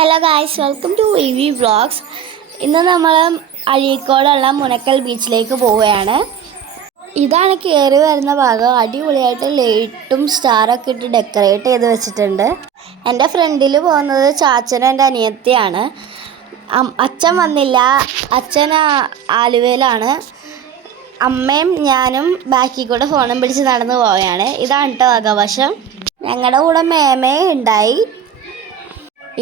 Hello guys, welcome to EV vlogs. ഇന്ന് നമ്മൾ അഴീക്കോടുള്ള മുനക്കൽ ബീച്ചിലേക്ക് പോവുകയാണ്. ഇതാണ് കയറി വരുന്ന ഭാഗം. അടിപൊളിയായിട്ട് ലൈറ്റും സ്റ്റാറൊക്കെ ഇട്ട് ഡെക്കറേറ്റ് ചെയ്ത് വെച്ചിട്ടുണ്ട്. എൻ്റെ ഫ്രണ്ടിൽ പോകുന്നത് ചാച്ചനും എൻ്റെ അനിയത്തിയാണ്. അച്ഛൻ വന്നില്ല, അച്ഛൻ ആലുവയിലാണ്. അമ്മയും ഞാനും ബാക്കിൽ കൂടെ ഫോണും പിടിച്ച് നടന്നു പോവുകയാണ്. ഇതാണ് കേട്ടോ ആഘോഷം. ഞങ്ങളുടെ കൂടെ മേമേ ഉണ്ടായി.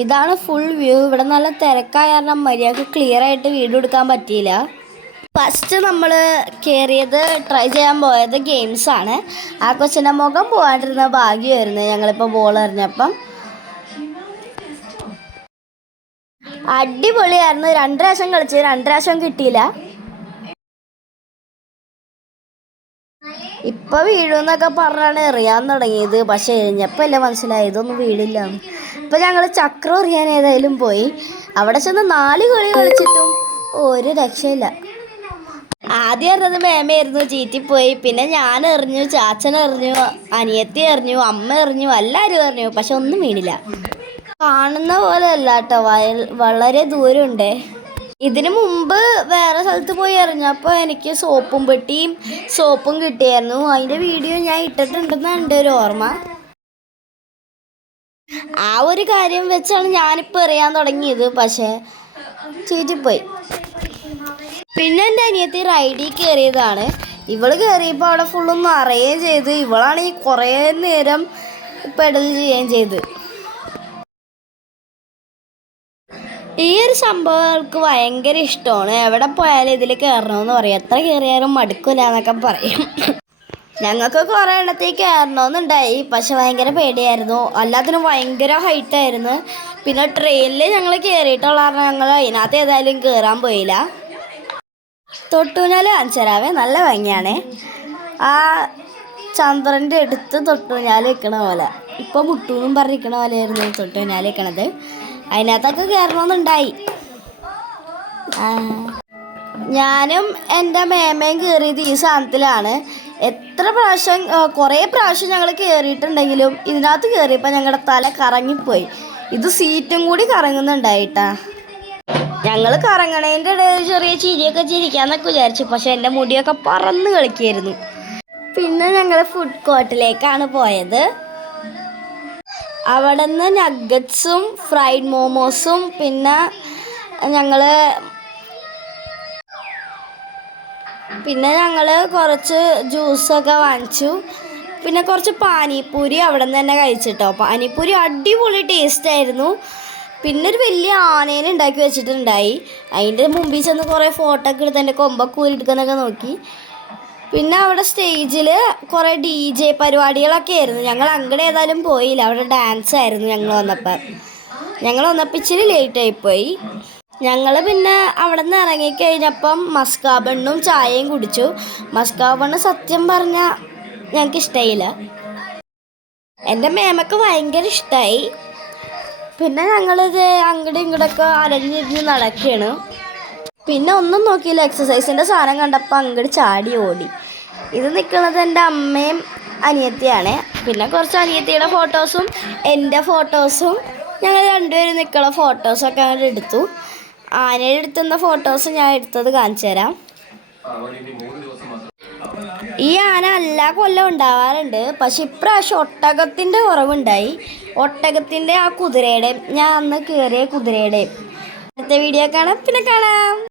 ഇതാണ് ഫുൾ വ്യൂ. ഇവിടെ നല്ല തിരക്കായ കാരണം മര്യാദക്ക് ക്ലിയർ ആയിട്ട് വീഡിയോ എടുക്കാൻ പറ്റിയില്ല. ഫസ്റ്റ് നമ്മൾ കയറിയത് ട്രൈ ചെയ്യാൻ പോയത് ഗെയിംസാണ്. ആ കൊച്ചിൻ്റെ മുഖം പോകാണ്ടിരുന്ന ഭാഗ്യമായിരുന്നു ഞങ്ങളിപ്പോൾ ബോൾ എറിഞ്ഞപ്പം. അടിപൊളിയായിരുന്നു. 2 പ്രാവശ്യം കളിച്ച് 2 പ്രാവശ്യം കിട്ടിയില്ല. ഇപ്പം വീഴുമെന്നൊക്കെ പറഞ്ഞാണ് എറിയാൻ തുടങ്ങിയത്. പക്ഷെ എറിഞ്ഞപ്പോൾ അല്ലേ മനസ്സിലായി ഇതൊന്നും വീടില്ല. ഇപ്പം ഞങ്ങൾ ചക്രം എറിയാൻ ഏതായാലും പോയി. അവിടെ ചെന്ന് 4 കളി കളിച്ചിട്ടും ഒരു രക്ഷയില്ല. ആദ്യം എറിഞ്ഞത് മേമയായിരുന്നു, ചീറ്റിപ്പോയി. പിന്നെ ഞാൻ എറിഞ്ഞു, ചാച്ചൻ എറിഞ്ഞു, അനിയത്തി എറിഞ്ഞു, അമ്മ എറിഞ്ഞു, എല്ലാവരും എറിഞ്ഞു. പക്ഷെ ഒന്നും വീണില്ല. കാണുന്ന പോലെ അല്ല കേട്ടോ, വളരെ ദൂരമുണ്ട്. ഇതിനു മുമ്പ് വേറെ സ്ഥലത്ത് പോയി എറിഞ്ഞപ്പോൾ എനിക്ക് സോപ്പും പെട്ടിയും സോപ്പും കിട്ടിയായിരുന്നു. അതിൻ്റെ വീഡിയോ ഞാൻ ഇട്ടിട്ടുണ്ടെന്ന് എൻ്റെ ഒരു ഓർമ്മ. ആ ഒരു കാര്യം വെച്ചാണ് ഞാനിപ്പോൾ എറിയാൻ തുടങ്ങിയത്. പക്ഷേ ചീറ്റിപ്പോയി. പിന്നെ എൻ്റെ അനിയത്തി റൈഡിൽ കയറിയതാണ്. ഇവള് കയറിയപ്പോൾ അവിടെ ഫുള്ളും നിറയുകയും ചെയ്ത്. ഇവളാണെങ്കിൽ കുറേ നേരം പെഡൽ ചെയ്യുകയും ചെയ്ത്. ഈ ഒരു സംഭവം അവൾക്ക് ഭയങ്കര ഇഷ്ടമാണ്. എവിടെ പോയാലും ഇതിൽ കയറണമെന്ന് പറയും. എത്ര കയറിയാലും മടുക്കില്ല എന്നൊക്കെ പറയും. ഞങ്ങൾക്ക് കുറേ ഇടത്തേക്ക് കയറണമെന്നുണ്ടായി. പക്ഷെ ഭയങ്കര പേടിയായിരുന്നു. എല്ലാത്തിനും ഭയങ്കര ഹൈറ്റായിരുന്നു. പിന്നെ ട്രെയിനിൽ ഞങ്ങൾ കയറിയിട്ടുള്ള കാരണം ഞങ്ങൾ അതിനകത്ത് ഏതായാലും കയറാൻ പോയില്ല. തൊട്ടൂഞ്ഞാൽ കാണിച്ചു തരാവേ, നല്ല ഭംഗിയാണ്. ആ ചന്ദ്രൻ്റെ അടുത്ത് തൊട്ടൂഞ്ഞാൽ വെക്കണ പോലെ, ഇപ്പോൾ മുട്ടൂന്നും പറഞ്ഞിരിക്കണ പോലെയായിരുന്നു തൊട്ടൂഞ്ഞാൽ വെക്കണത്. അതിനകത്തൊക്കെ കയറണമെന്നുണ്ടായി. ഞാനും എൻ്റെ മേമയും കയറിയത് ഈ സാധനത്തിലാണ്. കുറേ പ്രാവശ്യം ഞങ്ങൾ കയറിയിട്ടുണ്ടെങ്കിലും ഇതിനകത്ത് കയറിയപ്പോൾ ഞങ്ങളുടെ തല കറങ്ങിപ്പോയി. ഇത് സീറ്റും കൂടി കറങ്ങുന്നുണ്ടായിട്ടാ. ഞങ്ങൾ കറങ്ങണേൻ്റെ ഇടയിൽ ചെറിയ ചിരിയൊക്കെ ചിരിക്കാന്നൊക്കെ വിചാരിച്ചു. പക്ഷെ എൻ്റെ മുടിയൊക്കെ പറന്ന് കളിക്കായിരുന്നു. പിന്നെ ഞങ്ങൾ ഫുഡ് കോർട്ടിലേക്കാണ് പോയത്. അവിടെ നിന്ന് നഗ്ഗറ്റ്സും ഫ്രൈഡ് മോമോസും പിന്നെ ഞങ്ങൾ കുറച്ച് ജ്യൂസൊക്കെ വാങ്ങിച്ചു. പിന്നെ കുറച്ച് പാനിപ്പൂരി അവിടെ നിന്ന് തന്നെ കഴിച്ചിട്ടോ. പാനിപ്പൂരി അടിപൊളി ടേസ്റ്റായിരുന്നു. പിന്നെ ഒരു വലിയ ആനേനെ ഉണ്ടാക്കി വെച്ചിട്ടുണ്ടായി. അതിൻ്റെ മുമ്പിൽ ചെന്ന് കുറേ ഫോട്ടോ ഒക്കെ എടുത്ത് എൻ്റെ കൊമ്പൊക്കെ ഊരിയെടുക്കാനൊക്കെ നോക്കി. പിന്നെ അവിടെ സ്റ്റേജിൽ കുറേ DJ പരിപാടികളൊക്കെ ആയിരുന്നു. ഞങ്ങൾ അങ്ങോട്ട് ഏതായാലും പോയില്ല. അവിടെ ഡാൻസ് ആയിരുന്നു. ഞങ്ങൾ വന്നപ്പോൾ ഇച്ചിരി ലേറ്റായിപ്പോയി. ഞങ്ങൾ പിന്നെ അവിടെ നിന്ന് ഇറങ്ങിക്കഴിഞ്ഞപ്പം മസ്കാബണ്ണും ചായയും കുടിച്ചു. മസ്കാബണ്ണ് സത്യം പറഞ്ഞാൽ ഞങ്ങൾക്ക് ഇഷ്ടമായില്ല. എൻ്റെ മേമക്ക് ഭയങ്കര ഇഷ്ടമായി. പിന്നെ ഞങ്ങളിത് അങ്ങോട്ടും ഇങ്ങോട്ടൊക്കെ അലഞ്ഞിരിഞ്ഞ് നടക്കുകയാണ്. പിന്നെ ഒന്നും നോക്കിയില്ല. എക്സസൈസിൻ്റെ സാധനം കണ്ടപ്പോൾ അങ്ങോട്ട് ചാടി ഓടി. ഇത് നിൽക്കുന്നത് എൻ്റെ അമ്മയും അനിയത്തിയാണ്. പിന്നെ കുറച്ച് അനിയത്തിയുടെ ഫോട്ടോസും എൻ്റെ ഫോട്ടോസും ഞങ്ങൾ രണ്ടുപേരും നിൽക്കുന്ന ഫോട്ടോസൊക്കെ അങ്ങോട്ട് എടുത്തു. ആനയുടെ അടുത്തുന്ന ഫോട്ടോസ് ഞാൻ എടുത്തത് കാണിച്ചു തരാം. ഈ ആന എല്ലാ കൊല്ലം ഉണ്ടാവാറുണ്ട്. പക്ഷെ ഇപ്രാവശ്യം ഒട്ടകത്തിൻ്റെ കുറവുണ്ടായി. ഒട്ടകത്തിൻ്റെ ആ കുതിരയുടെ, ഞാൻ അന്ന് കയറിയ കുതിരയുടെ അടുത്ത വീഡിയോ കാണാം. പിന്നെ കാണാം.